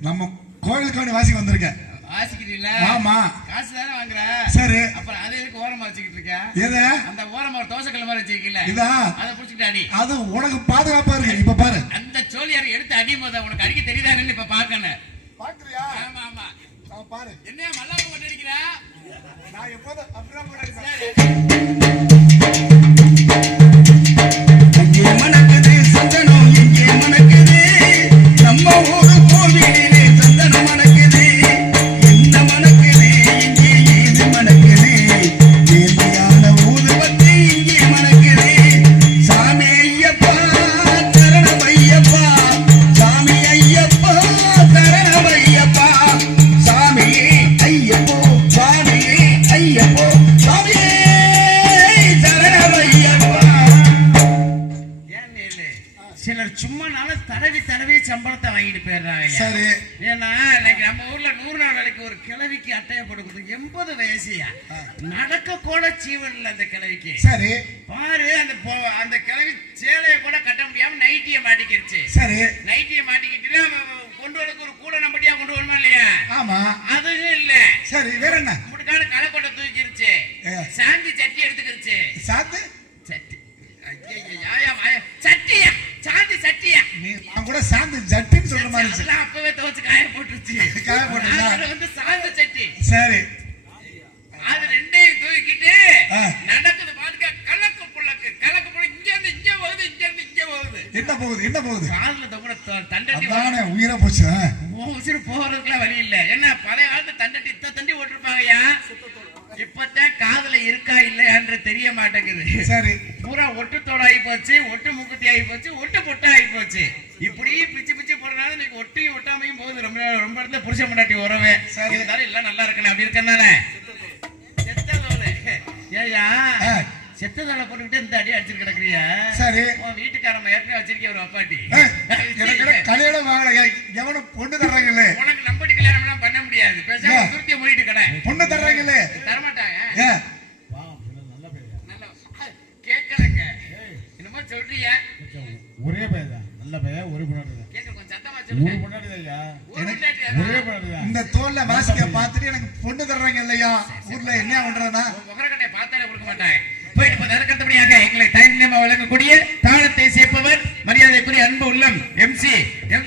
நம்ம கோயிலுக்காண்டி வாசிக்க வந்திருக்கேன். வாசிக்கிறீங்களா? ஆமா. காசு தானே வாங்குற? சரி. அப்புறம் அதை எதுக்கு ஓரமா வச்சுக்கிட்டு இருக்க? எத? அந்த ஓரமா ஒரு தோசைக்கல்ல மாதிரி வச்சிருக்கீங்களா இதா? அதை புடிச்சுக்கிட்டு அடி. அது உனக்கு பாதுகாப்பா இருக்கு. இப்ப பாரு. அந்த சோழியாரை எடுத்து அடி போத உனக்கு அடிக்க தெரியுதான்னு இப்ப பாக்கணும் பாக்குறியா? ஆமா ஆமா. பாரு. என்ன மல்லாப்ப போட்டு அடிக்கிறா நான் எப்போதும் அப்படிதான் இங்கே சிலர் சும்மானாலும் தடவி தடவி சம்பளத்தை வாங்கிட்டு போயிடுறாங்க. சரி. ஏன்னா இன்னைக்கு நம்ம ஊர்ல நூறு நாள் வேலைக்கு ஒரு கிழவிக்கு அட்டையை கொடுக்குது எண்பது வயசுயா? நடக்க கூட ஜீவன் இல்ல அந்த கிழவிக்கு. சரி. பாரு அந்த அந்த கிழவி சேலையை கூட கட்ட முடியாம நைட்டிய மாட்டிக்கிருச்சு. சரி. நைட்டிய மாட்டிக்கிட்டு கொண்டு வரக்கு ஒரு கூட நம்படியா கொண்டு வரணுமா இல்லையா? ஆமா. அதுவும் இல்ல. சரி வேற என்ன? முடுக்கான களைக்கொட்டை தூக்கிருச்சு. ஏ. சாந்தி ஜட்டின்னு சொல்ற மாதிரி இருந்துச்சு. அப்பவே துவச்சு காய போட்டுருச்சு காய போட்டுருச்சா? அதுல வந்து சாந்த சட்டி சரி அது ரெண்டையும் தூக்கிட்டு. நடக்குது பாருங்க கலக்கு புள்ளக்கு கலக்கு புள்ள இங்க இருந்து இங்க போகுது இங்க இருந்து இங்க போகுது என்ன போகுது என்ன போகுது காதுல தொங்குன த- தண்டட்டி அதானே உயிரை போச்சு. உசுறு போறதுக்குலாம் வழி இல்ல தெரிய மாட்டேங்குது. சரி. பூரா ஒட்டுத்தோட ஆகி போச்சு ஒட்டு முக்குத்தி ஆகி போச்சு ஒட்டு பொட்டு ஆகி போச்சு. இப்படி பிச்சு பிச்சு போடுறதுனால இன்னைக்கு ஒட்டியும் ஒட்டாமையும் போகுது. ரொம்ப ரொம்ப இடத்துல புருஷ முன்னாடி உறவே. சரி. இருந்தாலும் எல்லாம் நல்லா இருக்கணும். அப்படி இருக்கனால ஏயா ஆ. செத்த தோலை போட்டுக்கிட்டு இந்த அடி அடிச்சிட்டு கிடக்குறியா? சரி. உன் வீட்டுக்காரன் ஏற்கனவே வச்சிருக்க ஒரு அப்பாட்டி. எனக்கு கல்யாணம் வாங்கல எவனும் பொண்ணு இந்த தோல்ல வாசிக்க பார்த்துட்டு எனக்கு பொண்ணு தர்றாங்க இல்லையா? ஊர்ல என்ன பண்றதுனா முகரக்கட்டை பார்த்தாலே கொடுக்க மாட்டாங்க போயிட்டு அதற்கத்தபடியாக எங்களை தயநிலையமா வழங்கக்கூடிய தாளத்தை சேர்ப்பவர் மரியாதைக்குரிய அன்பு உள்ளம் எம்சி எம்